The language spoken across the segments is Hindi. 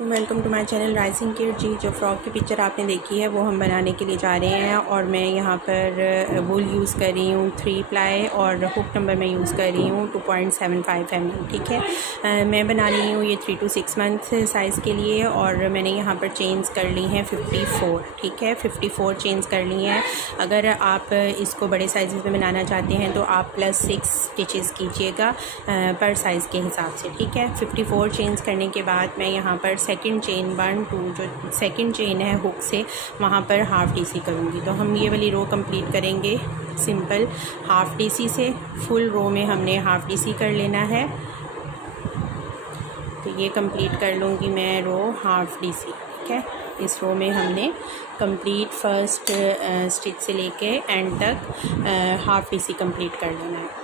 Welcome to my channel rising kid ji. जो फ्रॉक की पिक्चर आपने देखी है वो हम बनाने के लिए जा रहे हैं और मैं यहाँ पर वूल यूज़ कर रही हूँ 3 प्लाई और हुक नंबर मैं यूज़ कर रही हूँ 2.75 mm। ठीक है, मैं बना रही हूँ ये 3 to 6 मंथ साइज़ के लिए और मैंने यहाँ पर चेन्स कर ली हैं 54। ठीक है, 54 चेन्स कर ली हैं। अगर आप इसको बड़े साइज़ में बनाना चाहते हैं तो आप +6 स्टिचेस कीजिएगा पर साइज़ के हिसाब से। ठीक है, 54 चेन्स करने के बाद मैं यहाँ पर सेकंड चेन 1 2 जो सेकंड चेन है हुक से वहाँ पर हाफ़ DC करूँगी। तो हम ये वाली रो कंप्लीट करेंगे सिंपल हाफ़ DC से। फुल रो में हमने हाफ़ DC कर लेना है। तो ये कंप्लीट कर लूँगी मैं रो हाफ़ DC। ठीक है, इस रो में हमने कंप्लीट फर्स्ट स्टिच से लेके एंड तक हाफ़ DC कंप्लीट कर लेना है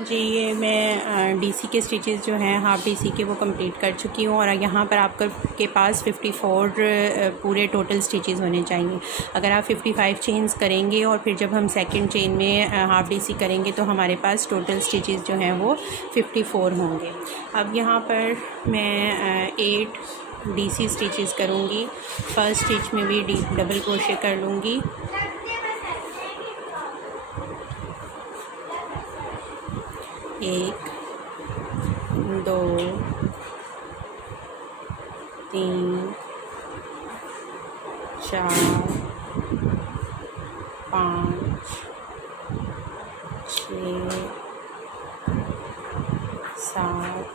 जी। ये मैं DC के स्टिचेस जो हैं हाफ़ DC के वो कंप्लीट कर चुकी हूँ और यहाँ पर आपके पास 54 पूरे टोटल स्टिचेस होने चाहिए। अगर आप 55 चेन्स करेंगे और फिर जब हम सेकंड चेन में हाफ़ DC करेंगे तो हमारे पास टोटल स्टिचेस जो हैं वो 54 होंगे। अब यहाँ पर मैं 8 DC स्टिचेस करूँगी। फर्स्ट स्टिच में भी डबल क्रोशे कर लूँगी। एक, 2, 3, 4, 5, 6, 7,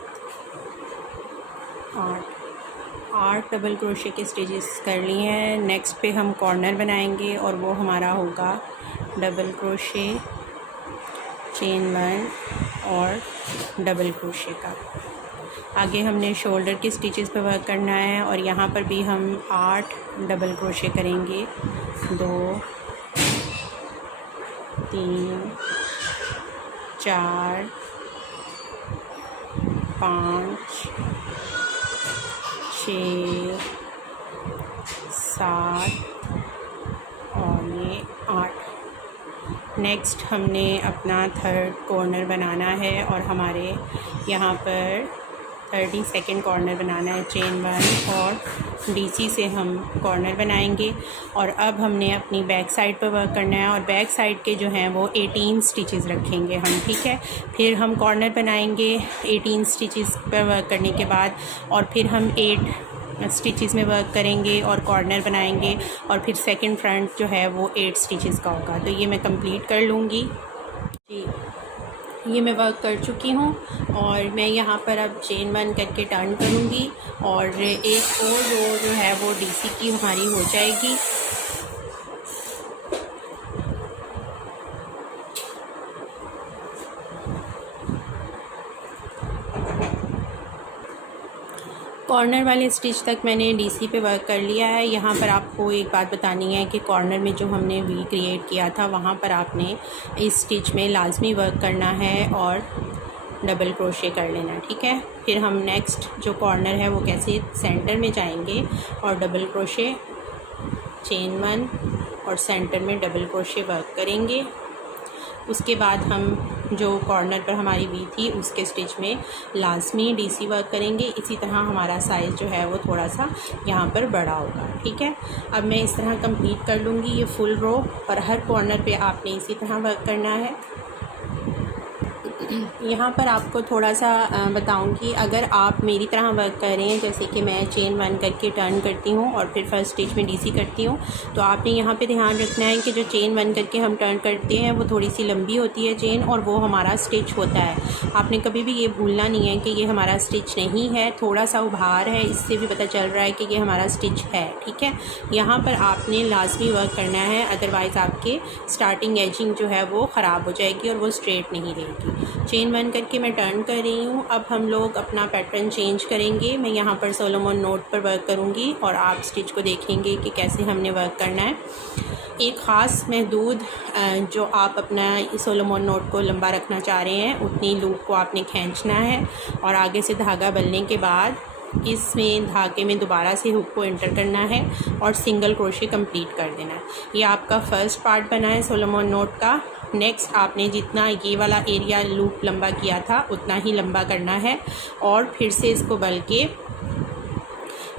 8 डबल क्रोशे के स्टिचेस कर लिए हैं। नेक्स्ट पे हम कॉर्नर बनाएंगे और वो हमारा होगा डबल क्रोशे, चेन 1 और डबल क्रोशे का। आगे हमने शोल्डर के स्टिचेस पे वर्क करना है और यहाँ पर भी हम 8 डबल क्रोशे करेंगे। 2, 3, 4, 5, 6, 7 और ये 8। नेक्स्ट हमने अपना थर्ड कॉर्नर बनाना है और हमारे यहाँ पर 32nd कॉर्नर बनाना है। चेन 1 और DC से हम कॉर्नर बनाएंगे और अब हमने अपनी बैक साइड पर वर्क करना है और बैक साइड के जो हैं वो 18 स्टिचेस रखेंगे हम। ठीक है, फिर हम कॉर्नर बनाएंगे 18 स्टिचेस पर वर्क करने के बाद और फिर हम 8 स्टिचेस में वर्क करेंगे और कॉर्नर बनाएंगे और फिर सेकंड फ्रंट जो है वो 8 स्टिचेस का होगा। तो ये मैं कंप्लीट कर लूँगी जी। ये मैं वर्क कर चुकी हूँ और मैं यहाँ पर अब चेन 1 करके टर्न करूँगी और एक और रो जो है वो DC की हमारी हो जाएगी। कॉर्नर वाले स्टिच तक मैंने DC पे वर्क कर लिया है। यहाँ पर आपको एक बात बतानी है कि कॉर्नर में जो हमने वी क्रिएट किया था वहाँ पर आपने इस स्टिच में लाजमी वर्क करना है और डबल क्रोशे कर लेना। ठीक है, फिर हम नेक्स्ट जो कॉर्नर है वो कैसे सेंटर में जाएंगे और डबल क्रोशे, चेन 1 और सेंटर में डबल क्रोशे वर्क करेंगे। उसके बाद हम जो कॉर्नर पर हमारी वी थी उसके स्टिच में लाजमी DC वर्क करेंगे। इसी तरह हमारा साइज़ जो है वो थोड़ा सा यहाँ पर बड़ा होगा। ठीक है, अब मैं इस तरह कंप्लीट कर लूँगी ये फुल रो और हर कॉर्नर पे आपने इसी तरह वर्क करना है। यहाँ पर आपको थोड़ा सा बताऊँगी, अगर आप मेरी तरह वर्क कर रहे हैं जैसे कि मैं चेन 1 करके टर्न करती हूँ और फिर फर्स्ट स्टिच में DC करती हूँ, तो आपने यहाँ पे ध्यान रखना है कि जो चेन 1 करके हम टर्न करते हैं वो थोड़ी सी लंबी होती है चेन और वो हमारा स्टिच होता है। आपने कभी भी ये भूलना नहीं है कि ये हमारा स्टिच नहीं है, थोड़ा सा उभार है, इससे भी पता चल रहा है कि ये हमारा स्टिच है। ठीक है, यहाँ पर आपने लाजमी वर्क करना है, अदरवाइज़ आपके स्टार्टिंग एजिंग जो है वो ख़राब हो जाएगी और वो स्ट्रेट नहीं रहेगी। चेन 1 करके मैं टर्न कर रही हूँ। अब हम लोग अपना पैटर्न चेंज करेंगे। मैं यहाँ पर सोलोमन नोट पर वर्क करूँगी और आप स्टिच को देखेंगे कि कैसे हमने वर्क करना है। एक ख़ास महदूद जो आप अपना सोलोमन नोट को लंबा रखना चाह रहे हैं उतनी लूप को आपने खींचना है और आगे से धागा बलने के बाद इसमें धागे में दोबारा से हुक को एंटर करना है और सिंगल क्रोशे कंप्लीट कर देना है। ये आपका फर्स्ट पार्ट बना है सोलोमन नोट का। नेक्स्ट आपने जितना ये वाला एरिया लूप लंबा किया था उतना ही लंबा करना है और फिर से इसको बल के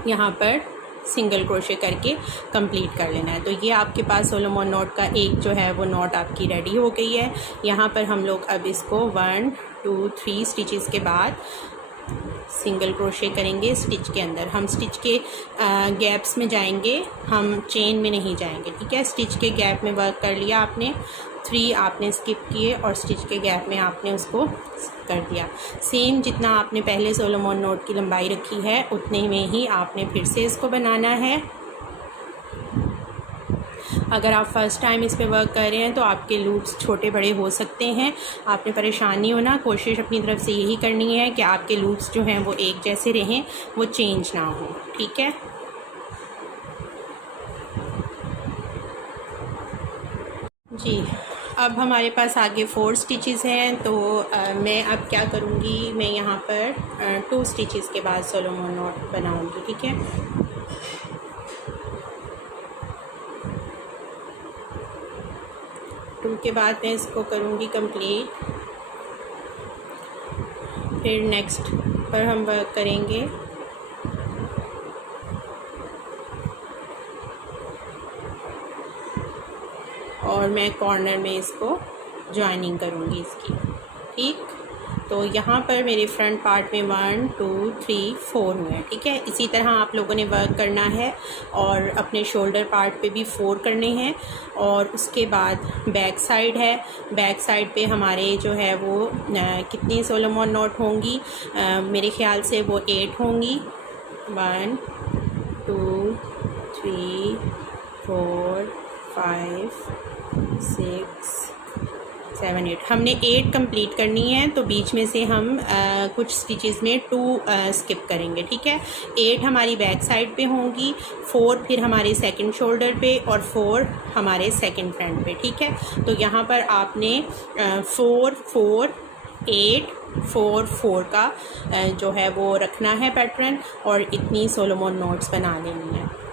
यहाँ पर सिंगल क्रोशे करके कंप्लीट कर लेना है। तो ये आपके पास सोलोमन नॉट का एक जो है वो नॉट आपकी रेडी हो गई है। यहाँ पर हम लोग अब इसको 1 2 3 स्टिचेस के बाद सिंगल क्रोशे करेंगे स्टिच के अंदर। हम स्टिच के गैप्स में जाएंगे, हम चेन में नहीं जाएंगे, ठीक है। स्टिच के गैप में वर्क कर लिया आपने, 3 आपने स्किप किए और स्टिच के गैप में आपने उसको कर दिया। सेम जितना आपने पहले सोलोमन नॉट की लंबाई रखी है उतने में ही आपने फिर से इसको बनाना है। अगर आप फर्स्ट टाइम इस पे वर्क कर रहे हैं तो आपके लूप्स छोटे बड़े हो सकते हैं, आपने परेशान नहीं होना। कोशिश अपनी तरफ से यही करनी है कि आपके लूप्स जो हैं वो एक जैसे रहें, वो चेंज ना हो, ठीक है। जी, अब हमारे पास आगे 4 स्टिचेस हैं। तो मैं अब क्या करूँगी, मैं यहाँ पर 2 स्टिचेस के बाद सोलोमन नॉट बनाऊँगी, ठीक है। के बाद मैं इसको करूँगी कंप्लीट। फिर नेक्स्ट पर हम वर्क करेंगे। और मैं कॉर्नर में इसको जॉइनिंग करूँगी इसकी, ठीक। तो यहाँ पर मेरे फ्रंट पार्ट में 1 2 3 4 हुए हैं, ठीक है। इसी तरह आप लोगों ने वर्क करना है और अपने शोल्डर पार्ट पे भी 4 करने हैं। और उसके बाद बैक साइड है, बैक साइड पे हमारे जो है वो कितनी सोलोमन नॉट होंगी, मेरे ख्याल से वो 8 होंगी। 1 2 3 4 5 6 7 8 हमने 8 कंप्लीट करनी है। तो बीच में से हम कुछ स्टिचेस में 2 स्किप करेंगे, ठीक है। 8 हमारी बैक साइड पे होंगी, 4 फिर हमारे सेकंड शोल्डर पे और 4 हमारे सेकंड फ्रंट पे, ठीक है। तो यहाँ पर आपने 4 4 8 4 4 का जो है वो रखना है पैटर्न, और इतनी सोलोमन नॉट्स बना लेनी है।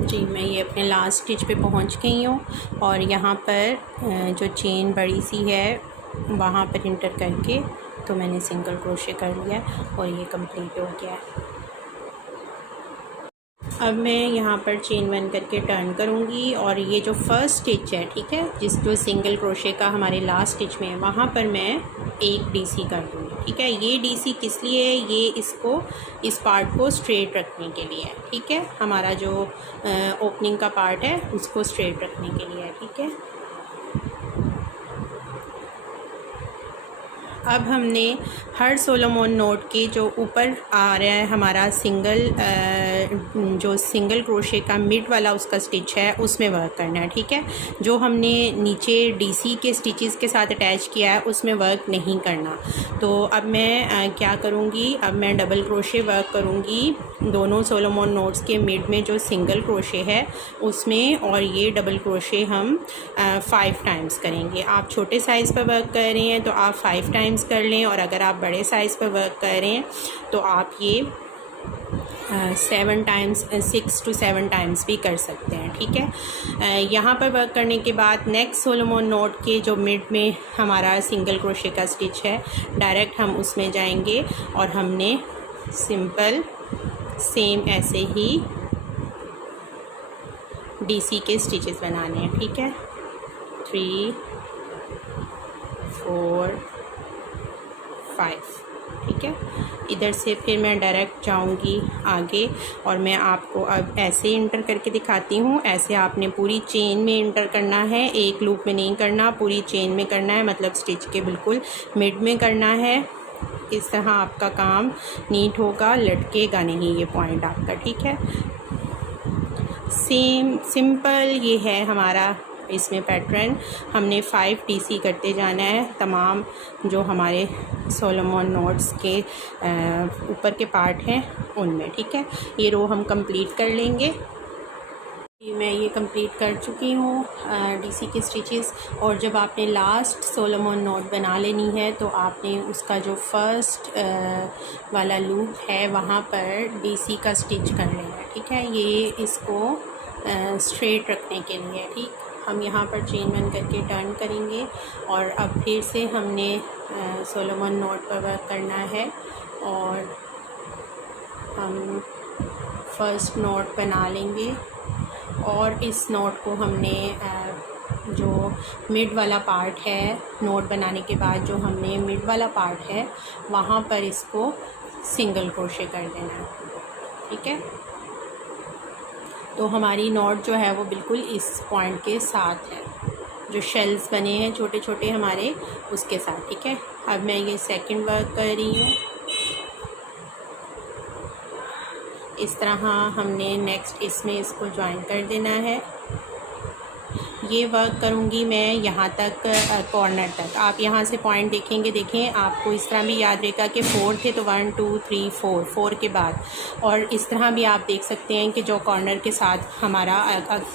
जी, मैं ये अपने लास्ट स्टिच पे पहुंच गई हूँ और यहाँ पर जो चेन बड़ी सी है वहाँ पर इंटर करके तो मैंने सिंगल क्रोशे कर लिया और ये कंप्लीट हो गया है। अब मैं यहाँ पर चेन 1 करके टर्न करूँगी और ये जो फर्स्ट स्टिच है, ठीक है, जो सिंगल क्रोशे का हमारे लास्ट स्टिच में है, वहाँ पर मैं एक डीसी कर दूँगी, ठीक है। ये डीसी किस लिए है, ये इसको इस पार्ट को स्ट्रेट रखने के लिए है, ठीक है। हमारा जो ओपनिंग का पार्ट है उसको स्ट्रेट रखने के लिए है, ठीक है। अब हमने हर सोलोमन नॉट के जो ऊपर आ रहा है हमारा जो सिंगल क्रोशे का मिड वाला उसका स्टिच है उसमें वर्क करना है, ठीक है। जो हमने नीचे डीसी के स्टिचेस के साथ अटैच किया है उसमें वर्क नहीं करना। तो अब मैं क्या करूँगी, अब मैं डबल क्रोशे वर्क करूँगी दोनों सोलोमन नॉट्स के मिड में जो सिंगल क्रोशे है उसमें, और ये डबल क्रोशे हम 5 टाइम्स करेंगे। आप छोटे साइज़ पर वर्क कर रहे हैं तो आप 5 टाइम्स कर लें, और अगर आप बड़े साइज़ पर वर्क कर रहे हैं तो आप ये 7 टाइम्स 6 to 7 टाइम्स भी कर सकते हैं, ठीक है। यहाँ पर वर्क करने के बाद नेक्स्ट सोलोमन नॉट के जो मिड में हमारा सिंगल क्रोशे का स्टिच है डायरेक्ट हम उसमें जाएंगे और हमने सिंपल सेम ऐसे ही डीसी के स्टिचेस बनाने हैं, ठीक है। 3 4 5, ठीक है। इधर से फिर मैं डायरेक्ट जाऊंगी आगे और मैं आपको अब ऐसे इंटर करके दिखाती हूँ। ऐसे आपने पूरी चेन में इंटर करना है, एक लूप में नहीं करना, पूरी चेन में करना है, मतलब स्टिच के बिल्कुल मिड में करना है। इस तरह आपका काम नीट होगा, लटकेगा नहीं ये पॉइंट आपका, ठीक है। सेम सिंपल ये है हमारा इसमें पैटर्न। हमने 5 डीसी करते जाना है तमाम जो हमारे सोलोमन नॉट्स के ऊपर के पार्ट हैं उनमें, ठीक है। ये रो हम कंप्लीट कर लेंगे। मैं ये कंप्लीट कर चुकी हूँ डीसी के स्टिचेस। और जब आपने लास्ट सोलोमन नॉट बना लेनी है तो आपने उसका जो फर्स्ट वाला लूप है वहाँ पर डीसी का स्टिच कर लेना है, ठीक है। ये इसको स्ट्रेट रखने के लिए, ठीक। हम यहाँ पर चेन 1 करके टर्न करेंगे और अब फिर से हमने सोलोमन नॉट पर वर्क करना है और हम फर्स्ट नोट बना लेंगे और इस नोट को हमने जो मिड वाला पार्ट है, नोट बनाने के बाद जो हमने मिड वाला पार्ट है वहाँ पर इसको सिंगल क्रोशे कर देना है। ठीक है, तो हमारी नोट जो है वो बिल्कुल इस पॉइंट के साथ है, जो शेल्स बने हैं छोटे छोटे हमारे, उसके साथ। ठीक है, अब मैं ये सेकंड वर्क कर रही हूँ। इस तरह हमने नेक्स्ट इसमें इसको ज्वाइन कर देना है। ये वर्क करूँगी मैं यहाँ तक, कॉर्नर तक। आप यहाँ से पॉइंट देखेंगे, देखें आपको इस तरह भी याद रहेगा कि 4 थे तो 1 2 3 4 के बाद, और इस तरह भी आप देख सकते हैं कि जो कॉर्नर के साथ हमारा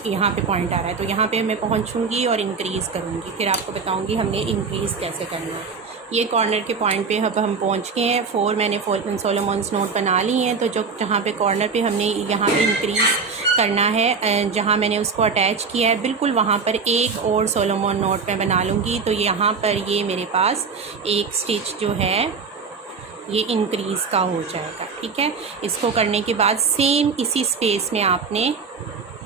यहाँ पे पॉइंट आ रहा है, तो यहाँ पे मैं पहुँचूँगी और इंक्रीज़ करूँगी, फिर आपको बताऊँगी हमने इंक्रीज़ कैसे करना है। ये कॉर्नर के पॉइंट पे अब हम पहुँच गए हैं। 4 मैंने सोलोमन्स नोट बना ली हैं, तो जो जहाँ पे कॉर्नर पे हमने यहाँ पे इंक्रीज़ करना है, जहाँ मैंने उसको अटैच किया है बिल्कुल वहाँ पर एक और सोलोमन नोट मैं बना लूँगी। तो यहाँ पर ये मेरे पास एक स्टिच जो है ये इंक्रीज़ का हो जाएगा। ठीक है, इसको करने के बाद सेम इसी स्पेस में आपने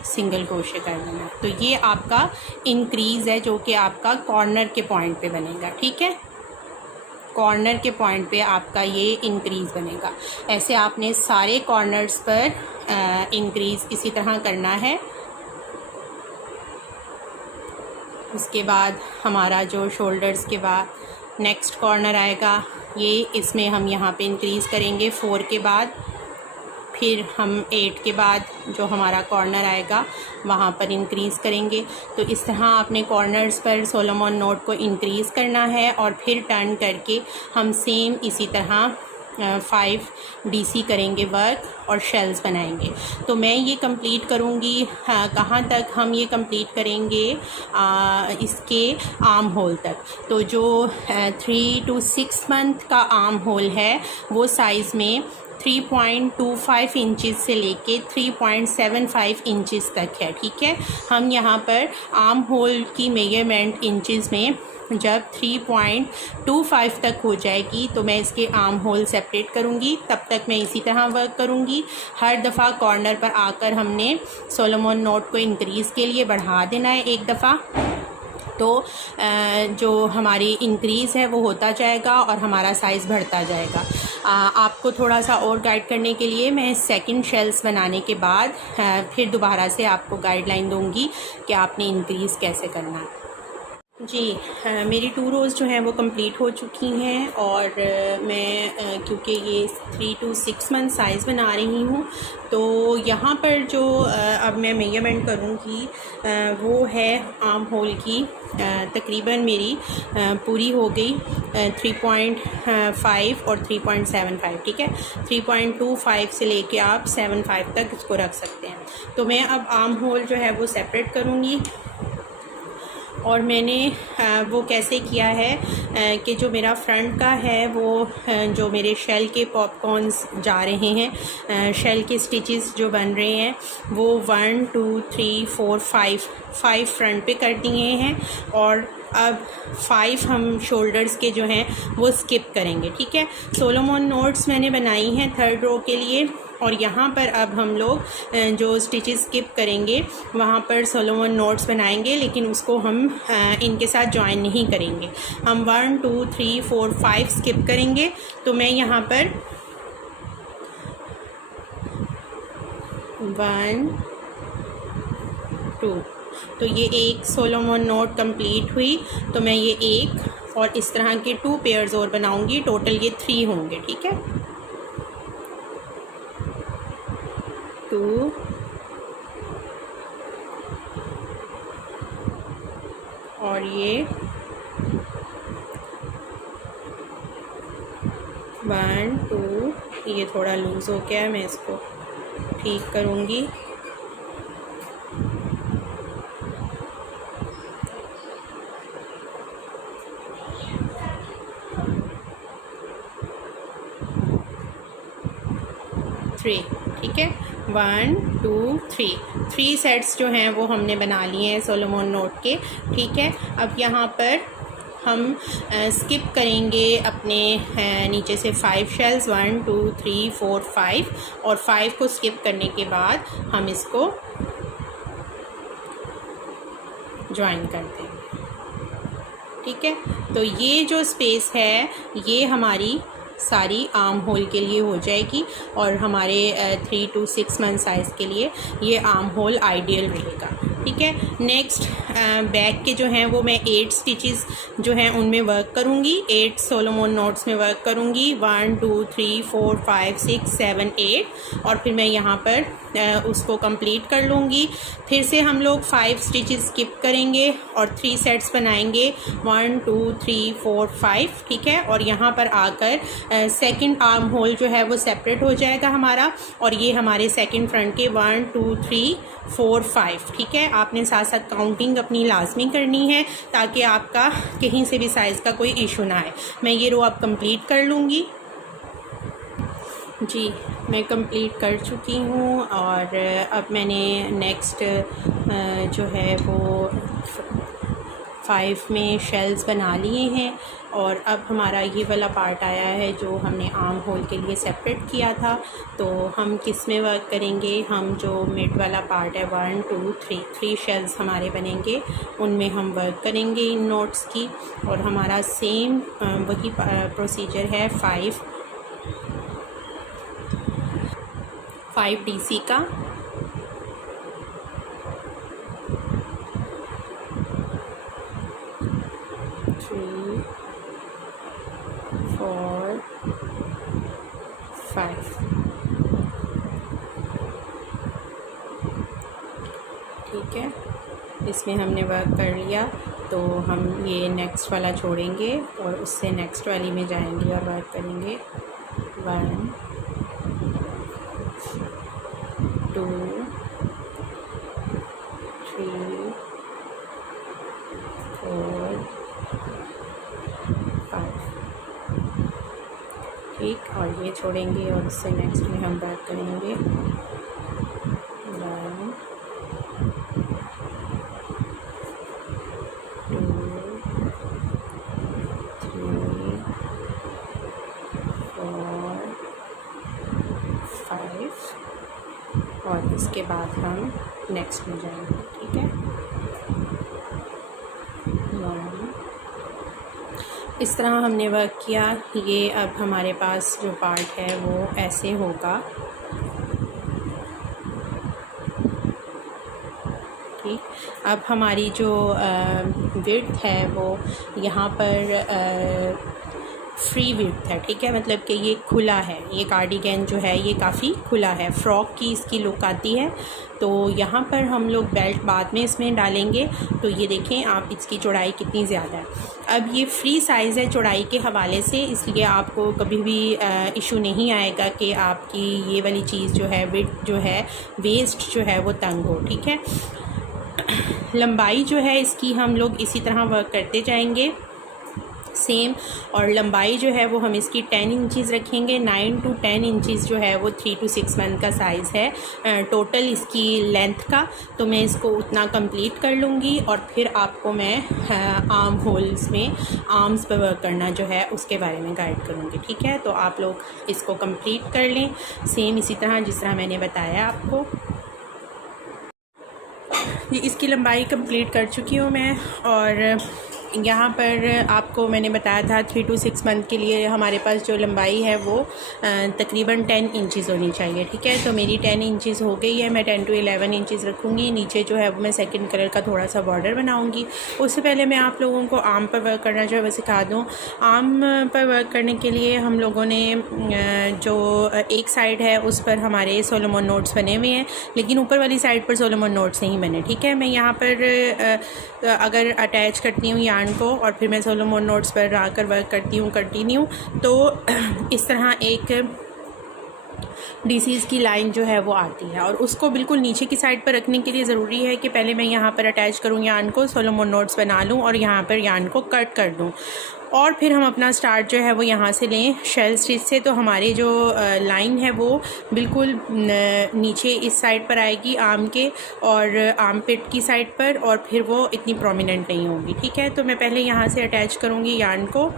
सिंगल क्रोशे कर देना। तो ये आपका इंक्रीज़ है जो कि आपका कॉर्नर के पॉइंट पे बनेगा। ठीक है, कॉर्नर के पॉइंट पे आपका ये इंक्रीज़ बनेगा। ऐसे आपने सारे कॉर्नर्स पर इंक्रीज़ इसी तरह करना है। उसके बाद हमारा जो शोल्डर्स के बाद नेक्स्ट कॉर्नर आएगा, ये इसमें हम यहाँ पे इंक्रीज़ करेंगे 4 के बाद, फिर हम 8 के बाद जो हमारा कॉर्नर आएगा वहाँ पर इंक्रीज़ करेंगे। तो इस तरह आपने कॉर्नर्स पर सोलोमन नोट को इंक्रीज़ करना है और फिर टर्न करके हम सेम इसी तरह 5 डीसी करेंगे वर्क और शेल्स बनाएंगे। तो मैं ये कंप्लीट करूँगी कहाँ तक, हम ये कंप्लीट करेंगे इसके आर्म होल तक। तो जो 3 to 6 मंथ का आर्म होल है वो साइज़ में 3.25 इंचज़ से लेके 3.75 इंचज़ तक है। ठीक है, हम यहाँ पर आर्म होल की मेजरमेंट इंचज़ में जब 3.25 तक हो जाएगी तो मैं इसके आर्म होल सेपरेट करूँगी। तब तक मैं इसी तरह वर्क करूँगी। हर दफ़ा कॉर्नर पर आकर हमने सोलोमन नोट को इंक्रीज़ के लिए बढ़ा देना है एक दफ़ा, तो जो हमारी इंक्रीज़ है वो होता जाएगा और हमारा साइज़ बढ़ता जाएगा। आपको थोड़ा सा और गाइड करने के लिए मैं सेकंड शेल्स बनाने के बाद फिर दोबारा से आपको गाइडलाइन दूंगी कि आपने इंक्रीज़ कैसे करना है। जी, मेरी 2 रोज़ जो हैं वो कंप्लीट हो चुकी हैं और मैं क्योंकि ये 3 to 6 मंथ साइज़ बना रही हूँ, तो यहाँ पर जो अब मैं मेजरमेंट करूँगी वो है आर्म होल की। तकरीबन मेरी पूरी हो गई 3.5 और 3.75। ठीक है, 3.25 से लेके आप 7.5 तक इसको रख सकते हैं। तो मैं अब आर्म होल जो है वो सेपरेट करूँगी। और मैंने वो कैसे किया है कि जो मेरा फ्रंट का है वो जो मेरे शेल के पॉपकॉर्न्स जा रहे हैं, शेल के स्टिचेस जो बन रहे हैं वो 1 2 3 4 5 फ्रंट पे कर दिए हैं और अब 5 हम शोल्डर्स के जो हैं वो स्किप करेंगे। ठीक है, सोलोमन नोट्स मैंने बनाई हैं 3rd रो के लिए और यहाँ पर अब हम लोग जो स्टिचेस स्किप करेंगे वहाँ पर सोलोमन नोट्स बनाएंगे, लेकिन उसको हम इनके साथ ज्वाइन नहीं करेंगे। हम 1 2 3 4 5 स्किप करेंगे। तो मैं यहाँ पर 1 2, तो ये एक सोलोमन नोट कंप्लीट हुई। तो मैं ये एक और इस तरह के 2 पेयर्स और बनाऊंगी, टोटल ये 3 होंगे। ठीक है, 2 और ये 1 2, ये थोड़ा लूज़ हो गया है, मैं इसको ठीक करूँगी। ठीक है, 1 2 3 सेट्स जो हैं वो हमने बना लिए हैं सोलोमन नोट के। ठीक है, अब यहाँ पर हम स्किप करेंगे अपने नीचे से 5 शेल्स, 1 2 3 4 5, और 5 को स्किप करने के बाद हम इसको ज्वाइन करते हैं। ठीक है, तो ये जो स्पेस है ये हमारी सारी आर्म होल के लिए हो जाएगी, और हमारे 3 to 6 मंथ साइज़ के लिए ये आर्म होल आइडियल रहेगा। ठीक है, नेक्स्ट बैक के जो हैं वो मैं 8 स्टिचेस जो हैं उनमें वर्क करूँगी, 8 सोलोमन नॉट्स में वर्क करूँगी, 1 2 3 4 5 6 7 8, और फिर मैं यहाँ पर उसको कंप्लीट कर लूँगी। फिर से हम लोग 5 स्टिचेस स्किप करेंगे और 3 सेट्स बनाएंगे, 1 2 3 4 5। ठीक है, और यहाँ पर आकर सेकंड आर्म होल जो है वो सेपरेट हो जाएगा हमारा, और ये हमारे सेकंड फ्रंट के 1 2 3 4 5। ठीक है, आपने साथ साथ काउंटिंग अपनी लाजमी करनी है ताकि आपका कहीं से भी साइज़ का कोई इशू ना आए। मैं ये रो अब कंप्लीट कर लूँगी। जी, मैं कंप्लीट कर चुकी हूँ, और अब मैंने नेक्स्ट जो है वो 5 में शेल्स बना लिए हैं, और अब हमारा ये वाला पार्ट आया है जो हमने आर्म होल के लिए सेपरेट किया था। तो हम किस में वर्क करेंगे, हम जो मिड वाला पार्ट है 1 2 3 शेल्स हमारे बनेंगे, उनमें हम वर्क करेंगे इन नोट्स की, और हमारा सेम वही प्रोसीजर है 5 DC का। ठीक है, इसमें हमने वर्क कर लिया, तो हम ये नेक्स्ट वाला छोड़ेंगे और उससे नेक्स्ट वाली में जाएंगे और वर्क करेंगे 1 2 3 4 5। ठीक, और ये छोड़ेंगे और उससे नेक्स्ट में हम वर्क करेंगे 1 और इसके बाद हम नेक्स्ट में जाएंगे। ठीक है, 1। इस तरह हमने वर्क किया। ये अब हमारे पास जो पार्ट है वो ऐसे होगा। ठीक, अब हमारी जो विड्थ है वो यहाँ पर फ्री विड्थ है। ठीक है, मतलब कि ये खुला है, ये कार्डिगन जो है ये काफ़ी खुला है, फ्रॉक की इसकी लुक आती है। तो यहाँ पर हम लोग बेल्ट बाद में इसमें डालेंगे। तो ये देखें आप, इसकी चौड़ाई कितनी ज़्यादा है। अब ये फ्री साइज़ है चौड़ाई के हवाले से, इसलिए आपको कभी भी इशू नहीं आएगा कि आपकी ये वाली चीज़ जो है विड्थ जो है वेस्ट जो है वो तंग हो। ठीक है, लंबाई जो है इसकी हम लोग इसी तरह वर्क करते जाएंगे सेम, और लंबाई जो है वो हम इसकी 10 इंचज़ रखेंगे। 9 to 10 इंचज़ जो है वो 3 to 6 मंथ का साइज़ है टोटल इसकी लेंथ का। तो मैं इसको उतना कंप्लीट कर लूँगी, और फिर आपको मैं आर्म होल्स में आर्म्स पर वर्क करना जो है उसके बारे में गाइड करूँगी। ठीक है, तो आप लोग इसको कंप्लीट कर लें सेम इसी तरह जिस तरह मैंने बताया आपको। ये इसकी लंबाई कंप्लीट कर चुकी हूँ मैं, और यहाँ पर आपको मैंने बताया था 3 to 6 मंथ के लिए हमारे पास जो लंबाई है वो तकरीबन 10 इंचज़ होनी चाहिए। ठीक है, तो मेरी 10 इंचज़ हो गई है। मैं 10 to 11 इंचज़ रखूँगी। नीचे जो है वो मैं सेकंड कलर का थोड़ा सा बॉर्डर बनाऊँगी। उससे पहले मैं आप लोगों को आर्म पर वर्क करना जो है वो सिखा दूँ। आर्म पर वर्क करने के लिए हम लोगों ने जो एक साइड है उस पर हमारे सोलोमन नोट्स बने हुए हैं, लेकिन ऊपर वाली साइड पर सोलोमन नोट्स नहीं बने। ठीक है, मैं यहाँ पर अगर अटैच करती हूँ यार्न को और फिर मैं सोलोमन नोट्स पर आकर वर्क करती हूँ कंटिन्यू, तो इस तरह एक डीसीज़ की लाइन जो है वो आती है, और उसको बिल्कुल नीचे की साइड पर रखने के लिए ज़रूरी है कि पहले मैं यहाँ पर अटैच करूँ यार्न को, सोलोमन नोट्स बना लूँ और यहाँ पर यार्न को कट कर दूँ। और फिर हम अपना स्टार्ट जो है वो यहाँ से लें शेल स्टिच से। तो हमारे जो लाइन है वो बिल्कुल नीचे इस साइड पर आएगी आर्म के और आर्म पिट की साइड पर, और फिर वो इतनी प्रोमिनेंट नहीं होगी। ठीक है, तो मैं पहले यहाँ से अटैच करूँगी यार्न को,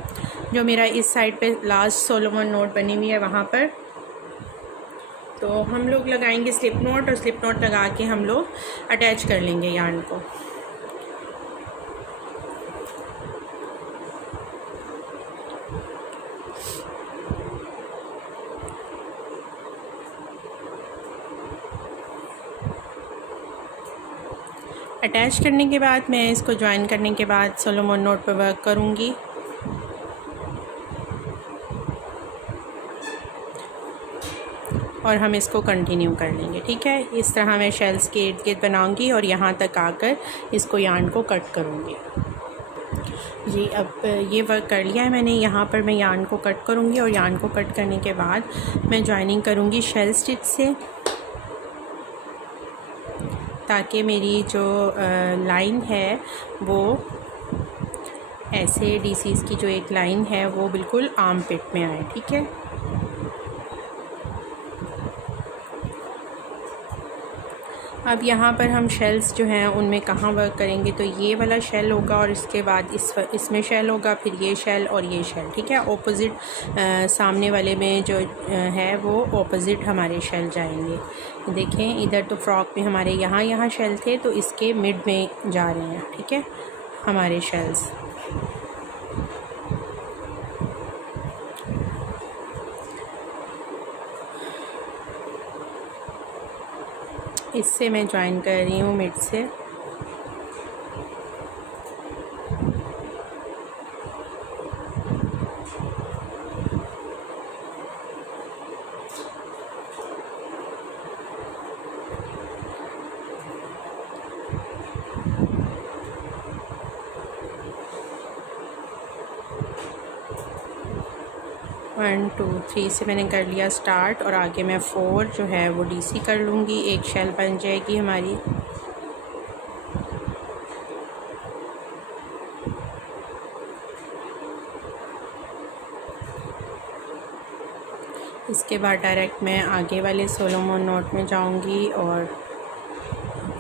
जो मेरा इस साइड पे लास्ट सोलोमन नोट बनी हुई है वहाँ पर। तो हम लोग लगाएंगे स्लिप नोट, और स्लिप नोट लगा के हम लोग अटैच कर लेंगे यार्न को। अटैच करने के बाद मैं इसको ज्वाइन करने के बाद सोलोमन नोट पर वर्क करूँगी। और हम इसको कंटिन्यू कर लेंगे। ठीक है, इस तरह मैं शेल्स के इर्द गिर्द बनाऊँगी और यहाँ तक आकर इसको यार्न को कट करूँगी। जी, अब ये वर्क कर लिया है मैंने। यहाँ पर मैं यार्न को कट करूँगी और यार्न को कट करने के बाद मैं ज्वाइनिंग करूँगी शेल स्टिच से, ताकि मेरी जो लाइन है वो ऐसे डीसीज़ की जो एक लाइन है वो बिल्कुल आर्म पिट में आए। ठीक है, अब यहाँ पर हम शेल्स जो हैं उनमें कहाँ वर्क करेंगे, तो ये वाला शेल होगा और इसके बाद इसमें शेल होगा, फिर ये शेल और ये शेल। ठीक है, ऑपोजिट सामने वाले में जो है वो ऑपोजिट हमारे शेल जाएंगे। देखें, इधर तो फ्रॉक में हमारे यहाँ शेल थे, तो इसके मिड में जा रहे हैं। ठीक है, हमारे शेल्स। इससे मैं ज्वाइन कर रही हूँ मिड से। वन टू थ्री से मैंने कर लिया स्टार्ट, और आगे मैं 4 जो है वो डीसी कर लूँगी। एक शेल बन जाएगी हमारी। इसके बाद डायरेक्ट मैं आगे वाले सोलोमन नोट में जाऊँगी और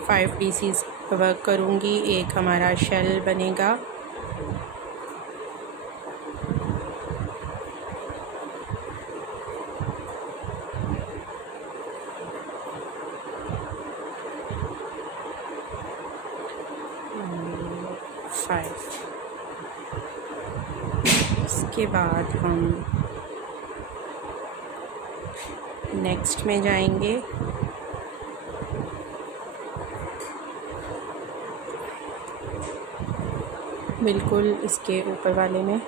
5 डीसीज़ वर्क करूँगी। एक हमारा शेल बनेगा, इसके बाद हम नेक्स्ट में जाएंगे। बिल्कुल इसके ऊपर वाले में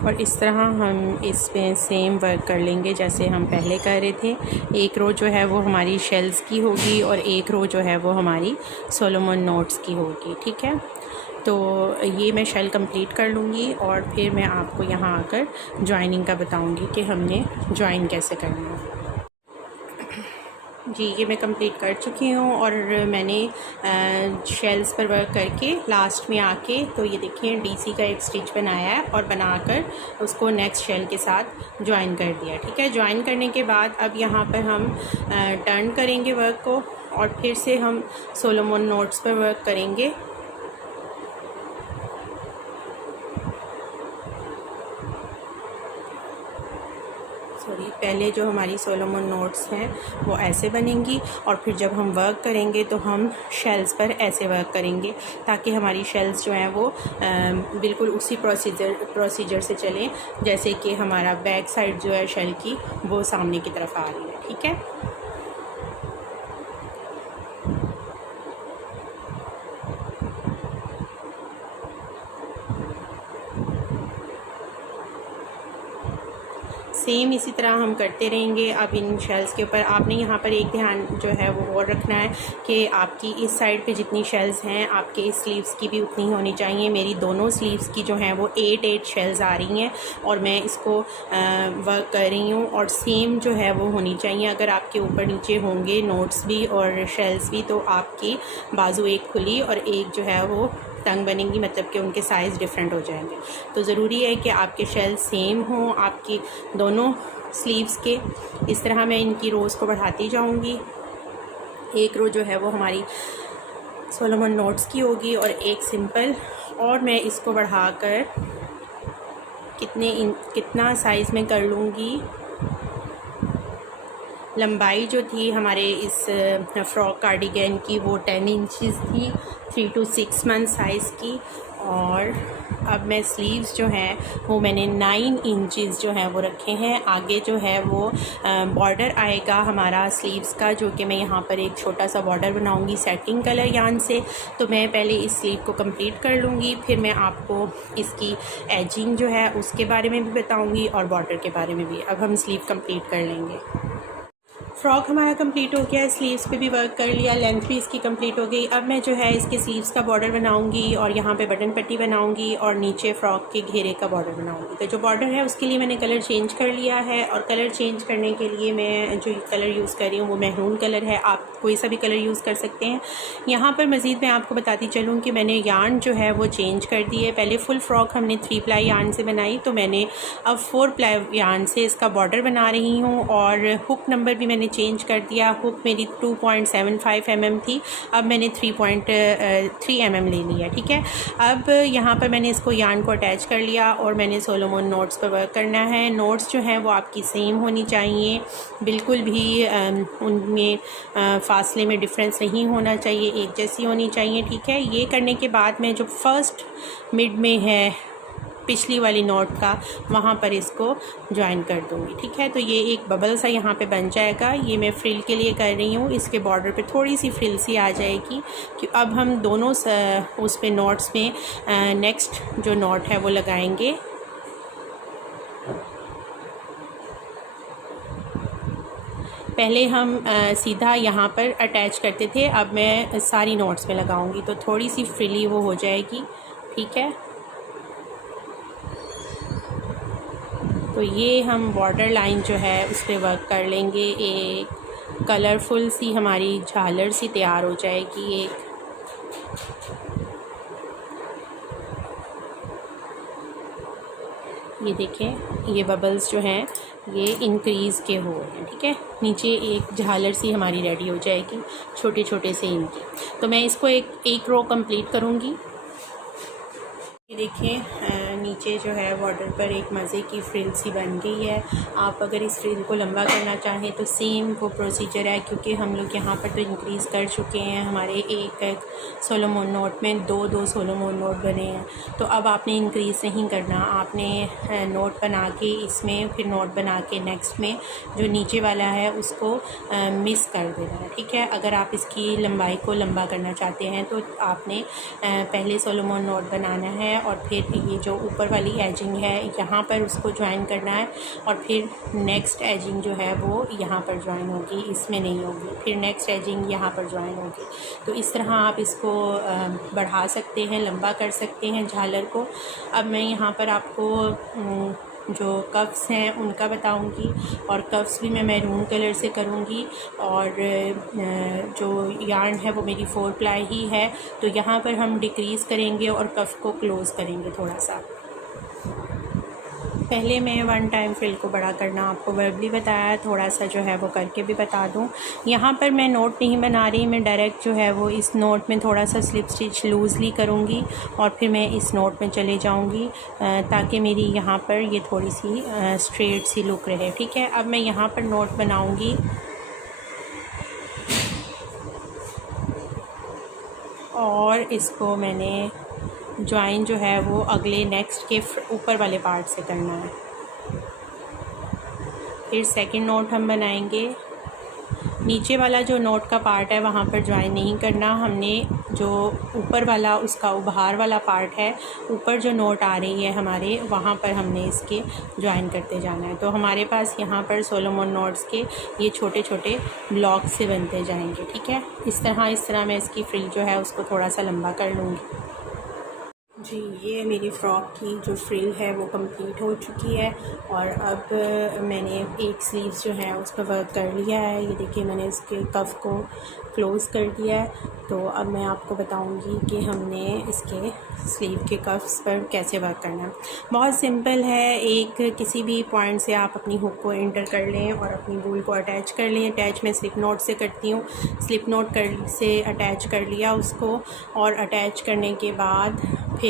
और इस तरह हम इसमें सेम वर्क कर लेंगे जैसे हम पहले कर रहे थे। एक रो जो है वो हमारी शेल्स की होगी और एक रो जो है वो हमारी सोलोमन नोट्स की होगी। ठीक है, तो ये मैं शेल कंप्लीट कर लूँगी और फिर मैं आपको यहाँ आकर ज्वाइनिंग का बताऊँगी कि हमने ज्वाइन कैसे करना है। जी, ये मैं कंप्लीट कर चुकी हूँ और मैंने शेल्स पर वर्क करके लास्ट में आके तो ये देखिए डीसी का एक स्टिच बनाया है और बनाकर उसको नेक्स्ट शेल के साथ ज्वाइन कर दिया। ठीक है, ज्वाइन करने के बाद अब यहाँ पर हम टर्न करेंगे वर्क को और फिर से हम सोलोमन नोट्स पर वर्क करेंगे। पहले जो हमारी सोलोमन नोट्स हैं वो ऐसे बनेंगी और फिर जब हम वर्क करेंगे तो हम शेल्स पर ऐसे वर्क करेंगे ताकि हमारी शेल्स जो हैं वो बिल्कुल उसी प्रोसीजर से चलें जैसे कि हमारा बैक साइड जो है शेल की वो सामने की तरफ आ रही है। ठीक है, सेम इसी तरह हम करते रहेंगे। अब इन शेल्स के ऊपर आपने यहाँ पर एक ध्यान जो है वो और रखना है कि आपकी इस साइड पे जितनी शेल्स हैं आपके इस स्लीव्स की भी उतनी होनी चाहिए। मेरी दोनों स्लीव्स की जो हैं वो 8 शेल्स आ रही हैं और मैं इसको वर्क कर रही हूँ और सेम जो है वो होनी चाहिए। अगर आपके ऊपर नीचे होंगे नोट्स भी और शेल्स भी तो आपकी बाजू एक खुली और एक जो है वो तंग बनेंगी, मतलब कि उनके साइज़ डिफरेंट हो जाएंगे। तो ज़रूरी है कि आपके शेल सेम हों आपकी दोनों स्लीव्स के। इस तरह मैं इनकी रोज़ को बढ़ाती जाऊंगी। एक रो जो है वो हमारी सोलोमन नोट्स की होगी और एक सिंपल, और मैं इसको बढ़ाकर कितना साइज़ में कर लूँगी। लंबाई जो थी हमारे इस फ्रॉक कार्डिगन की वो 10 इंचज़ थी, 3 to 6 मंथ साइज़ की। और अब मैं स्लीव्स जो हैं वो मैंने 9 इंचज़ जो हैं वो रखे हैं। आगे जो है वो बॉर्डर आएगा हमारा स्लीव्स का, जो कि मैं यहाँ पर एक छोटा सा बॉर्डर बनाऊँगी सेटिंग कलर यार्न से। तो मैं पहले इस स्लीव को कंप्लीट कर लूँगी, फिर मैं आपको इसकी एजिंग जो है उसके बारे में भी बताऊँगी और बॉर्डर के बारे में भी। अब हम स्लीव कंप्लीट कर लेंगे। फ्रॉक हमारा कंप्लीट हो गया, स्लीव्स पे भी वर्क कर लिया, लेंथ भी इसकी कंप्लीट हो गई। अब मैं जो है इसके स्लीव्स का बॉर्डर बनाऊंगी और यहाँ पे बटन पट्टी बनाऊंगी और नीचे फ्रॉक के घेरे का बॉर्डर बनाऊंगी। तो जो बॉर्डर है उसके लिए मैंने कलर चेंज कर लिया है और कलर चेंज करने के लिए मैं जो कलर यूज़ कर रही हूँ वो मैरून कलर है। आप कोई सा भी कलर यूज़ कर सकते हैं। यहाँ पर मज़ीद मैं आपको बताती चलूँ कि मैंने यार्न जो है वो चेंज कर दी है। पहले फुल फ्रॉक हमने 3 प्लाई यार्न से बनाई, तो मैंने अब 4 प्लाई यार्न से इसका बॉर्डर बना रही हूँ। और हुक नंबर भी मैंने चेंज कर दिया। हुक मेरी 2.75 mm थी, अब मैंने 3.3 mm ले लिया। ठीक है, अब यहाँ पर मैंने इसको यार्न को अटैच कर लिया और मैंने सोलोमन नोट्स पर वर्क करना है। नोट्स जो हैं वो आपकी सेम होनी चाहिए, बिल्कुल भी उनमें फासले में डिफरेंस नहीं होना चाहिए, एक जैसी होनी चाहिए। ठीक है, ये करने के बाद मैं जो फर्स्ट मिड में है पिछली वाली नोट का वहाँ पर इसको ज्वाइन कर दूँगी। ठीक है, तो ये एक बबल सा यहाँ पे बन जाएगा। ये मैं फ्रिल के लिए कर रही हूँ, इसके बॉर्डर पे थोड़ी सी फ्रिल सी आ जाएगी कि अब हम दोनों उस पे नोट्स में नेक्स्ट जो नोट है वो लगाएंगे। पहले हम सीधा यहाँ पर अटैच करते थे, अब मैं सारी नोट्स में लगाऊंगी तो थोड़ी सी फ्रिली वो हो जाएगी। ठीक है, तो ये हम बॉर्डर लाइन जो है उस पर वर्क कर लेंगे। एक कलरफुल सी हमारी झालर सी तैयार हो जाएगी। एक ये देखें, ये बबल्स जो हैं ये इंक्रीज़ के हो रहे हैं। ठीक है, नीचे एक झालर सी हमारी रेडी हो जाएगी छोटे छोटे से इनकी। तो मैं इसको एक रो कंप्लीट करूँगी। ये देखिए नीचे जो है बॉर्डर पर एक मज़े की फ्रिल सी बन गई है। आप अगर इस फ्रिल को लंबा करना चाहें तो सेम वो प्रोसीजर है, क्योंकि हम लोग यहाँ पर तो इंक्रीज़ कर चुके हैं। हमारे एक सोलोमन नोट में दो सोलोमन नोट बने हैं, तो अब आपने इंक्रीज़ नहीं करना। आपने नोट बना के इसमें फिर नोट बना के नेक्स्ट में जो नीचे वाला है उसको मिस कर देना है। ठीक है, अगर आप इसकी लंबाई को लंबा करना चाहते हैं तो आपने पहले सोलोमन नोट बनाना है और फिर ये जो ऊपर वाली एजिंग है यहाँ पर उसको ज्वाइन करना है और फिर नेक्स्ट एजिंग जो है वो यहाँ पर ज्वाइन होगी, इसमें नहीं होगी। फिर नेक्स्ट एजिंग यहाँ पर ज्वाइन होगी। तो इस तरह आप इसको बढ़ा सकते हैं, लंबा कर सकते हैं झालर को। अब मैं यहाँ पर आपको जो कफ्स हैं उनका बताऊंगी और कफ्स भी मैं मैरून कलर से करूंगी। और जो यार्न है वो मेरी 4 प्लाई ही है, तो यहाँ पर हम डिक्रीज़ करेंगे और कफ को क्लोज़ करेंगे थोड़ा सा। पहले मैं 1 टाइम फ्रिल को बड़ा करना आपको वर्बली बताया, थोड़ा सा जो है वो करके भी बता दूं। यहाँ पर मैं नोट नहीं बना रही, मैं डायरेक्ट जो है वो इस नोट में थोड़ा सा स्लिप स्टिच लूज़ली करूँगी और फिर मैं इस नोट में चले जाऊँगी ताकि मेरी यहाँ पर ये थोड़ी सी स्ट्रेट सी लुक रहे। ठीक है, अब मैं यहाँ पर नोट बनाऊँगी और इसको मैंने ज्वाइन जो है वो अगले नेक्स्ट के ऊपर वाले पार्ट से करना है। फिर सेकंड नोट हम बनाएंगे। नीचे वाला जो नोट का पार्ट है वहाँ पर ज्वाइन नहीं करना, हमने जो ऊपर वाला उसका उभार वाला पार्ट है, ऊपर जो नोट आ रही है हमारे, वहाँ पर हमने इसके ज्वाइन करते जाना है। तो हमारे पास यहाँ पर सोलोमन नॉट्स के ये छोटे छोटे ब्लॉक से बनते जाएंगे। ठीक है, इस तरह मैं इसकी फ्रिल जो है उसको थोड़ा सा लंबा कर लूँगी। जी, ये मेरी फ़्रॉक की जो फ्रिल है वो कंप्लीट हो चुकी है और अब मैंने एक स्लीव्स जो है उस पर वर्क कर लिया है। ये देखिए, मैंने इसके कफ़ को क्लोज़ कर दिया है। तो अब मैं आपको बताऊंगी कि हमने इसके स्लीव के कफ्स पर कैसे वर्क करना है। बहुत सिंपल है, एक किसी भी पॉइंट से आप अपनी हुक को एंटर कर लें और अपनी वूल को अटैच कर लें। अटैच मैं स्लिप नॉट से करती हूँ। स्लिप नॉट से अटैच कर लिया उसको, और अटैच करने के बाद फिर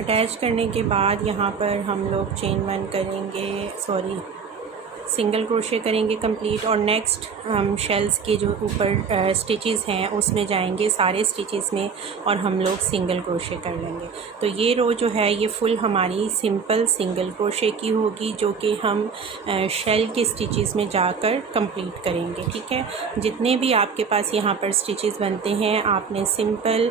अटैच करने के बाद यहाँ पर हम लोग चेन 1 करेंगे, सिंगल क्रोशे करेंगे कंप्लीट। और नेक्स्ट हम शेल्स के जो ऊपर स्टिचेस हैं उसमें जाएंगे, सारे स्टिचेस में, और हम लोग सिंगल क्रोशे कर लेंगे। तो ये रो जो है ये फुल हमारी सिंपल सिंगल क्रोशे की होगी, जो कि हम शेल के स्टिचेस में जाकर कंप्लीट करेंगे। ठीक है, जितने भी आपके पास यहाँ पर स्टिचेस बनते हैं, आपने सिंपल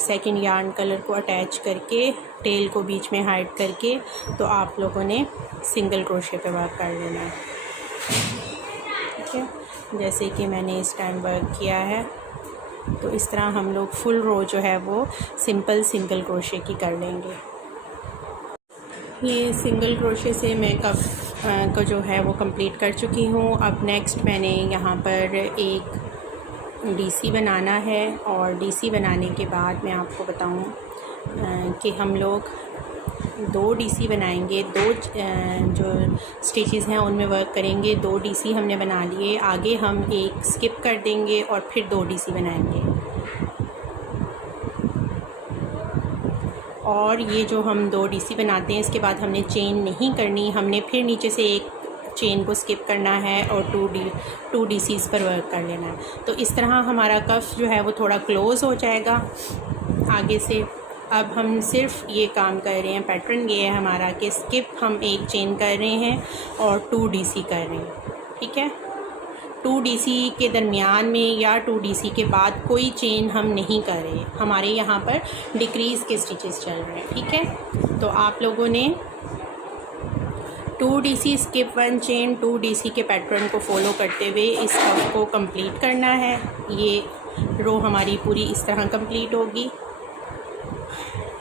सेकंड यार्न कलर को अटैच करके, टेल को बीच में हाइड करके, तो आप लोगों ने सिंगल क्रोशे पे वर्क कर लेना है। ठीक है, जैसे कि मैंने इस टाइम वर्क किया है, तो इस तरह हम लोग फुल रो जो है वो सिंपल सिंगल क्रोशे की कर लेंगे। ये सिंगल क्रोशे से मैं कफ को जो है वो कंप्लीट कर चुकी हूँ। अब नेक्स्ट मैंने यहाँ पर एक डीसी बनाना है, और डीसी बनाने के बाद मैं आपको बताऊँ कि हम लोग 2 डीसी बनाएंगे। 2 जो स्टिचेस हैं उनमें वर्क करेंगे। 2 डीसी हमने बना लिए, आगे हम एक स्किप कर देंगे और फिर 2 डीसी बनाएंगे। और ये जो हम 2 डीसी बनाते हैं, इसके बाद हमने चेन नहीं करनी, हमने फिर नीचे से एक चेन को स्किप करना है और 2 डीसीज़ पर वर्क कर लेना है। तो इस तरह हमारा कफ जो है वो थोड़ा क्लोज़ हो जाएगा आगे से। अब हम सिर्फ ये काम कर रहे हैं, पैटर्न ये है हमारा कि स्किप हम एक चेन कर रहे हैं और 2 डीसी कर रहे हैं। ठीक है, 2 डीसी के दरमियान में या 2 डीसी के बाद कोई चेन हम नहीं कर रहे, हमारे यहाँ पर डिक्रीज़ के स्टिचेस चल रहे हैं। ठीक है, तो आप लोगों ने 2 डीसी स्किप 1 चेन 2 डीसी के पैटर्न को फॉलो करते हुए इस कफ को कंप्लीट करना है। ये रो हमारी पूरी इस तरह कंप्लीट होगी।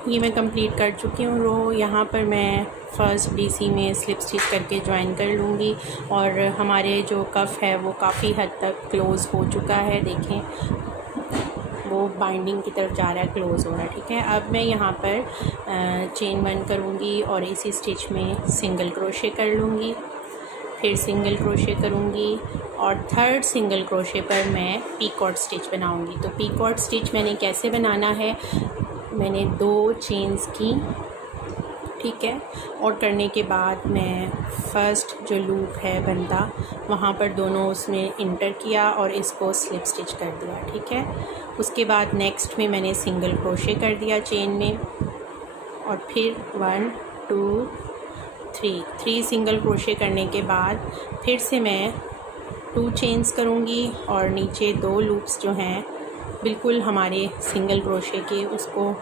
ये मैं कंप्लीट कर चुकी हूँ रो। यहाँ पर मैं फ़र्स्ट डीसी में स्लिप स्टिच करके ज्वाइन कर लूँगी, और हमारे जो कफ है वो काफ़ी हद तक क्लोज़ हो चुका है। देखें, वो बाइंडिंग की तरफ जा रहा है, क्लोज़ हो रहा है। ठीक है, अब मैं यहाँ पर चेन 1 करूँगी और इसी स्टिच में सिंगल क्रोशे कर लूँगी, फिर सिंगल क्रोशे करूँगी, और थर्ड सिंगल क्रोशे पर मैं पीकॉट स्टिच बनाऊँगी। तो पीकॉट स्टिच मैंने कैसे बनाना है, मैंने 2 चेन्स की, ठीक है, और करने के बाद मैं फ़र्स्ट जो लूप है बनता, वहाँ पर दोनों उसमें इंटर किया और इसको स्लिप स्टिच कर दिया। ठीक है, उसके बाद नेक्स्ट में मैंने सिंगल क्रोशे कर दिया चेन में, और फिर 1 2 3 सिंगल क्रोशे करने के बाद फिर से मैं 2 चेन्स करूँगी, और नीचे 2 लूप्स जो हैं बिल्कुल हमारे सिंगल क्रोशे के, उसको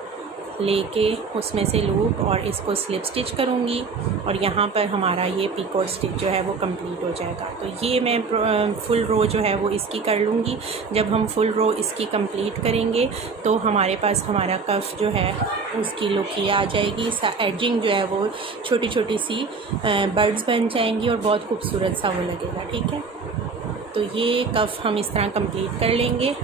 लेके उसमें से लूप और इसको स्लिप स्टिच करूँगी, और यहाँ पर हमारा ये पीकॉट स्टिच जो है वो कंप्लीट हो जाएगा। तो ये मैं फुल रो जो है वो इसकी कर लूँगी। जब हम फुल रो इसकी कंप्लीट करेंगे तो हमारे पास हमारा कफ जो है उसकी लुक ये आ जाएगी। एडजिंग जो है वो छोटी छोटी सी बर्ड्स बन जाएंगी और बहुत खूबसूरत सा वो लगेगा। ठीक है, तो ये कफ हम इस तरह कंप्लीट कर लेंगे।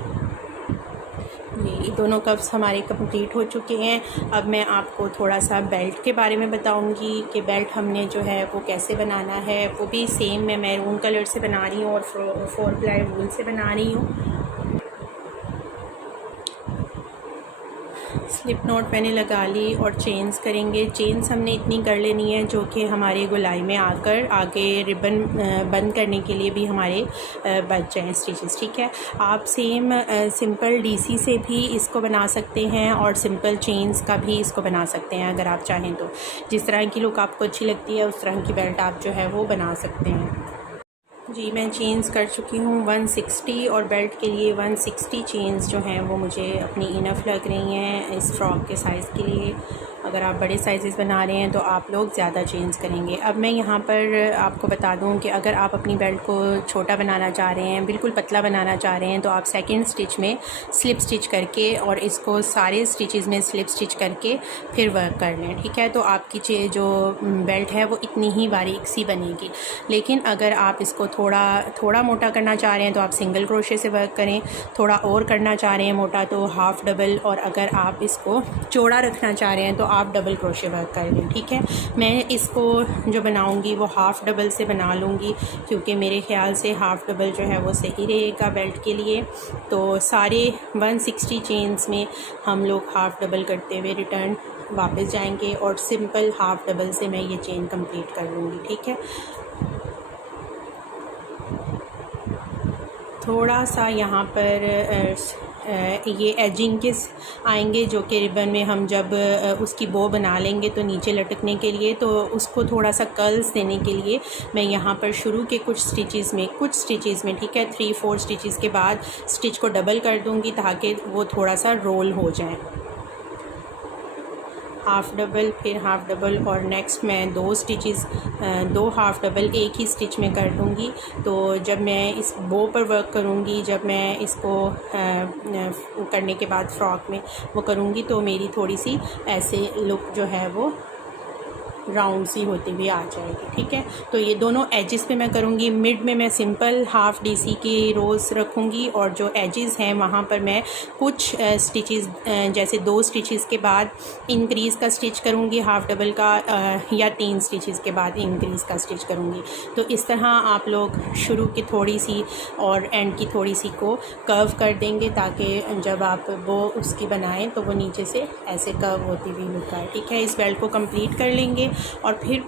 ये दोनों कप्स हमारे कंप्लीट हो चुके हैं। अब मैं आपको थोड़ा सा बेल्ट के बारे में बताऊंगी कि बेल्ट हमने जो है वो कैसे बनाना है। वो भी सेम मैं मैरून कलर से बना रही हूँ और 4 प्लाई वूल से बना रही हूँ। स्लिप नॉट मैंने लगा ली और चेन्स करेंगे। चेन्स हमने इतनी कर लेनी है जो कि हमारे गोलाई में आकर आगे रिबन बंद करने के लिए भी हमारे बच जाएँ स्टिचेस। ठीक है, आप सेम सिंपल डीसी से भी इसको बना सकते हैं और सिंपल चेन्स का भी इसको बना सकते हैं अगर आप चाहें तो। जिस तरह की लुक आपको अच्छी लगती है उस तरह की बेल्ट आप जो है वो बना सकते हैं। जी मैं चेन्स कर चुकी हूँ 160 और बेल्ट के लिए 160 चेन्स जो हैं वो मुझे अपनी इनफ लग रही हैं इस फ़्रॉक के साइज़ के लिए। अगर आप बड़े साइज़ बना रहे हैं तो आप लोग ज़्यादा चेन्स करेंगे। अब मैं यहाँ पर आपको बता दूँ कि अगर आप अपनी बेल्ट को छोटा बनाना चाह रहे हैं, बिल्कुल पतला बनाना चाह रहे हैं, तो आप सेकंड स्टिच में स्लिप स्टिच करके और इसको सारे स्टिचेस में स्लिप स्टिच करके फिर वर्क कर लें, ठीक है। तो आपकी जो बेल्ट है वो इतनी ही बारीक सी बनेगी। लेकिन अगर आप इसको थोड़ा मोटा करना चाह रहे हैं तो आप सिंगल क्रोशे से वर्क करें, थोड़ा और करना चाह रहे हैं मोटा तो हाफ़ डबल, और अगर आप इसको चौड़ा रखना चाह रहे हैं तो आप डबल क्रोशे वर्क कर लें, ठीक है। मैं इसको जो बनाऊंगी वो हाफ़ डबल से बना लूँगी क्योंकि मेरे ख़्याल से हाफ़ डबल जो है वो सही रहेगा बेल्ट के लिए। तो सारे 160 चेन्स में हम लोग हाफ़ डबल करते हुए रिटर्न वापस जाएंगे और सिंपल हाफ़ डबल से मैं ये चेन कंप्लीट कर लूँगी, ठीक है। थोड़ा सा यहाँ पर ये एजिंग के आएंगे जो कि रिबन में हम जब उसकी बो बना लेंगे तो नीचे लटकने के लिए, तो उसको थोड़ा सा कर्ल्स देने के लिए मैं यहाँ पर शुरू के कुछ स्टिचेस में ठीक है 3-4 स्टिचेस के बाद स्टिच को डबल कर दूँगी ताकि वो थोड़ा सा रोल हो जाए। हाफ़ डबल फिर हाफ़ डबल और नेक्स्ट मैं 2 स्टिचेस 2 हाफ़ डबल एक ही स्टिच में कर दूँगी। तो जब मैं इस बो पर वर्क करूँगी, जब मैं इसको करने के बाद फ्रॉक में वो करूँगी तो मेरी थोड़ी सी ऐसे लुक जो है वो राउंड सी होती हुई आ जाएगी, ठीक है। तो ये दोनों एजेस पे मैं करूँगी। मिड में मैं सिंपल हाफ़ डीसी की रोज़ रखूँगी और जो एजेस हैं वहाँ पर मैं कुछ स्टिचेस जैसे 2 स्टिचेस के बाद इंक्रीज़ का स्टिच करूँगी हाफ़ डबल का, या 3 स्टिचेस के बाद इंक्रीज़ का स्टिच करूँगी। तो इस तरह आप लोग शुरू की थोड़ी सी और एंड की थोड़ी सी को कर्व कर देंगे ताकि जब आप वो उसकी बनाएं तो वो नीचे से ऐसे कर्व होती हुई लुक आए, ठीक है। इस बेल्ट को कंप्लीट कर लेंगे और फिर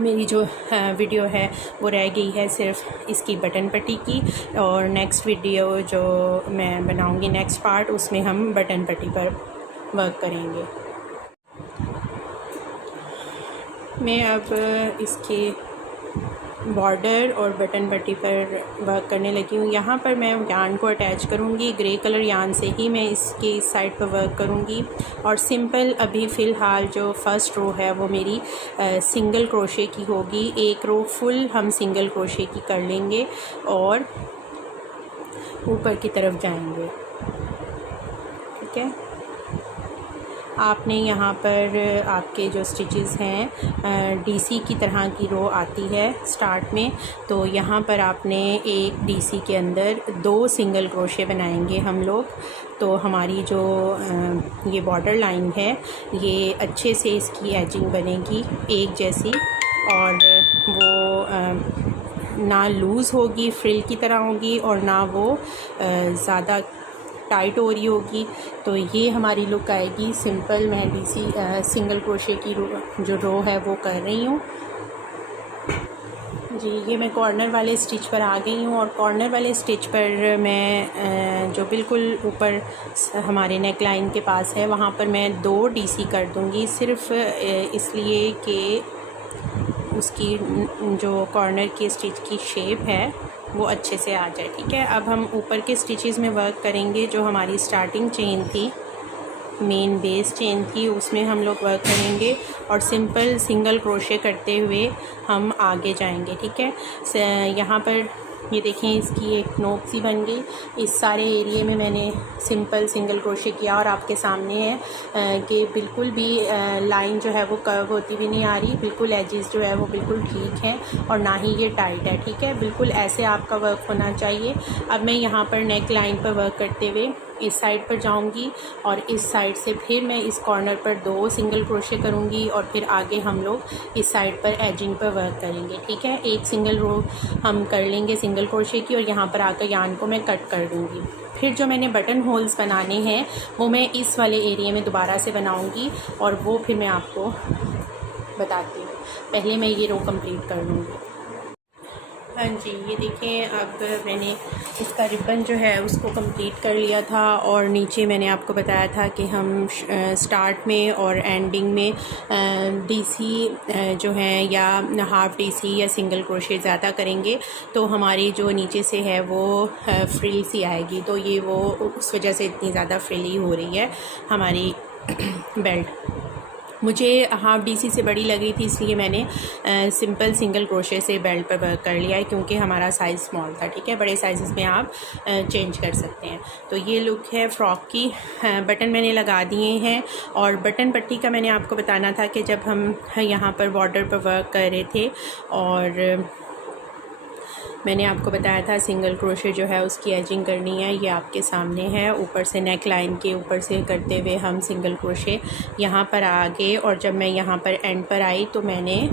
मेरी जो वीडियो है वो रह गई है सिर्फ इसकी बटन पट्टी की, और नेक्स्ट वीडियो जो मैं बनाऊंगी नेक्स्ट पार्ट उसमें हम बटन पट्टी पर वर्क करेंगे। मैं अब इसके बॉर्डर और बटन पट्टी पर वर्क करने लगी हूँ। यहाँ पर मैं यान को अटैच करूँगी, ग्रे कलर यान से ही मैं इसके इस साइड पर वर्क करूँगी। और सिंपल अभी फ़िलहाल जो फ़र्स्ट रो है वो मेरी सिंगल क्रोशे की होगी। एक रो फुल हम सिंगल क्रोशे की कर लेंगे और ऊपर की तरफ जाएंगे, ठीक है। आपने यहाँ पर आपके जो स्टिचेस हैं डीसी की तरह की रो आती है स्टार्ट में, तो यहाँ पर आपने एक डीसी के अंदर 2 सिंगल क्रोशे बनाएंगे हम लोग। तो हमारी जो ये बॉर्डर लाइन है ये अच्छे से इसकी एजिंग बनेगी एक जैसी, और वो ना लूज़ होगी फ्रिल की तरह होगी और ना वो ज़्यादा टाइट हो रही होगी। तो ये हमारी लुक आएगी सिंपल। मैं डीसी सिंगल क्रोशे की जो रो है वो कर रही हूँ जी। ये मैं कॉर्नर वाले स्टिच पर आ गई हूँ और कॉर्नर वाले स्टिच पर मैं जो बिल्कुल ऊपर हमारे नेक लाइन के पास है वहाँ पर मैं 2 डीसी कर दूँगी, सिर्फ़ इसलिए कि उसकी जो कॉर्नर की स्टिच की शेप है वो अच्छे से आ जाए, ठीक है। अब हम ऊपर के स्टिचेस में वर्क करेंगे। जो हमारी स्टार्टिंग चेन थी, मेन बेस चेन थी, उसमें हम लोग वर्क करेंगे और सिंपल सिंगल क्रोशे करते हुए हम आगे जाएंगे, ठीक है। यहाँ पर ये देखें इसकी एक नोक सी बन गई। इस सारे एरिए में मैंने सिंपल सिंगल क्रोशे किया और आपके सामने है कि बिल्कुल भी लाइन जो है वो कर्व होती भी नहीं आ रही, बिल्कुल एजेस जो है वो बिल्कुल ठीक है और ना ही ये टाइट है, ठीक है। बिल्कुल ऐसे आपका वर्क होना चाहिए। अब मैं यहाँ पर नेक लाइन पर वर्क करते हुए इस साइड पर जाऊंगी और इस साइड से फिर मैं इस कॉर्नर पर 2 सिंगल क्रोशे करूंगी और फिर आगे हम लोग इस साइड पर एजिंग पर वर्क करेंगे, ठीक है। एक सिंगल रो हम कर लेंगे सिंगल क्रोशे की और यहाँ पर आकर यान को मैं कट कर दूंगी। फिर जो मैंने बटन होल्स बनाने हैं वो मैं इस वाले एरिया में दोबारा से बनाऊंगी और वो फिर मैं आपको बताती हूँ। पहले मैं ये रो कंप्लीट कर लूँगी। हाँ जी, ये देखें, अब मैंने इसका रिबन जो है उसको कंप्लीट कर लिया था और नीचे मैंने आपको बताया था कि हम स्टार्ट में और एंडिंग में डीसी जो है या हाफ़ डीसी या सिंगल क्रोशे ज़्यादा करेंगे तो हमारी जो नीचे से है वो फ्रिल सी आएगी। तो ये वो उस वजह से इतनी ज़्यादा फ्रिली हो रही है हमारी बेल्ट। मुझे हाफ़ डीसी से बड़ी लगी थी, इसलिए मैंने सिंपल सिंगल क्रोशे से बेल्ट पर वर्क कर लिया है, क्योंकि हमारा साइज़ स्मॉल था। ठीक है, बड़े साइज़ में आप चेंज कर सकते हैं। तो ये लुक है फ़्रॉक की। बटन मैंने लगा दिए हैं और बटन पट्टी का मैंने आपको बताना था कि जब हम यहाँ पर बॉर्डर पर वर्क कर रहे थे और मैंने आपको बताया था सिंगल क्रोशे जो है उसकी एजिंग करनी है। ये आपके सामने है, ऊपर से नेक लाइन के ऊपर से करते हुए हम सिंगल क्रोशे यहाँ पर आ गए और जब मैं यहाँ पर एंड पर आई तो मैंने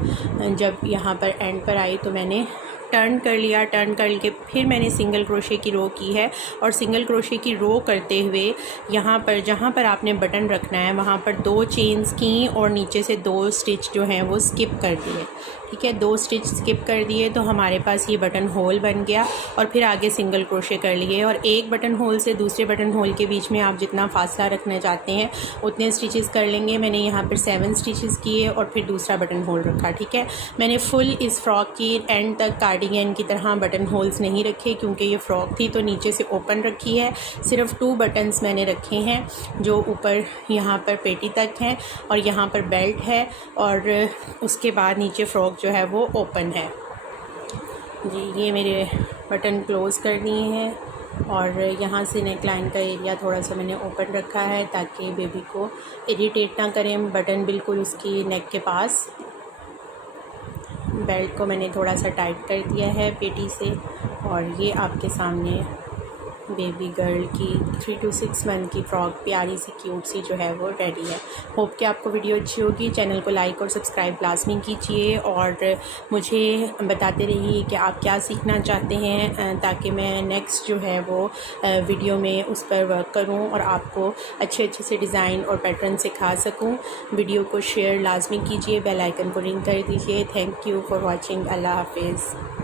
टर्न कर लिया। टर्न करके फिर मैंने सिंगल क्रोशे की रो की है और सिंगल क्रोशे की रो करते हुए यहाँ पर जहाँ पर आपने बटन रखना है वहाँ पर 2 चेन्स की और नीचे से 2 स्टिच जो हैं वो स्किप कर दिए। ठीक है, 2 स्टिच स्किप कर दिए तो हमारे पास ये बटन होल बन गया और फिर आगे सिंगल क्रोशे कर लिए और एक बटन होल से दूसरे बटन होल के बीच में आप जितना फासला रखना चाहते हैं उतने स्टिचेस कर लेंगे। मैंने यहाँ पर 7 स्टिचेस किए और फिर दूसरा बटन होल रखा। ठीक है, मैंने फुल इस फ्रॉक की एंड तक कार्डिगन की तरह बटन होल्स नहीं रखे, क्योंकि ये फ़्रॉक थी तो नीचे से ओपन रखी है। सिर्फ 2 बटन्स मैंने रखे हैं जो ऊपर यहाँ पर पेटी तक हैं और यहाँ पर बेल्ट है और उसके बाद नीचे फ़्रॉक जो है वो ओपन है जी। ये मेरे बटन क्लोज़ कर दिए हैं और यहाँ से नेक लाइन का एरिया थोड़ा सा मैंने ओपन रखा है ताकि बेबी को इरिटेट ना करें। बटन बिल्कुल उसकी नेक के पास। बेल्ट को मैंने थोड़ा सा टाइट कर दिया है पेटी से और ये आपके सामने बेबी गर्ल की 3 to 6 मंथ की फ़्रॉक प्यारी सी क्यूट सी जो है वो रेडी है। होप कि आपको वीडियो अच्छी होगी। चैनल को लाइक और सब्सक्राइब लाजमी कीजिए और मुझे बताते रहिए कि आप क्या सीखना चाहते हैं ताकि मैं नेक्स्ट जो है वो वीडियो में उस पर वर्क करूं और आपको अच्छे अच्छे से डिज़ाइन और पैटर्न सिखा सकूं। वीडियो को शेयर लाजमी कीजिए, बेल आइकन को रिंग कर दीजिए। Thank you for watching. अल्लाह हाफिज़।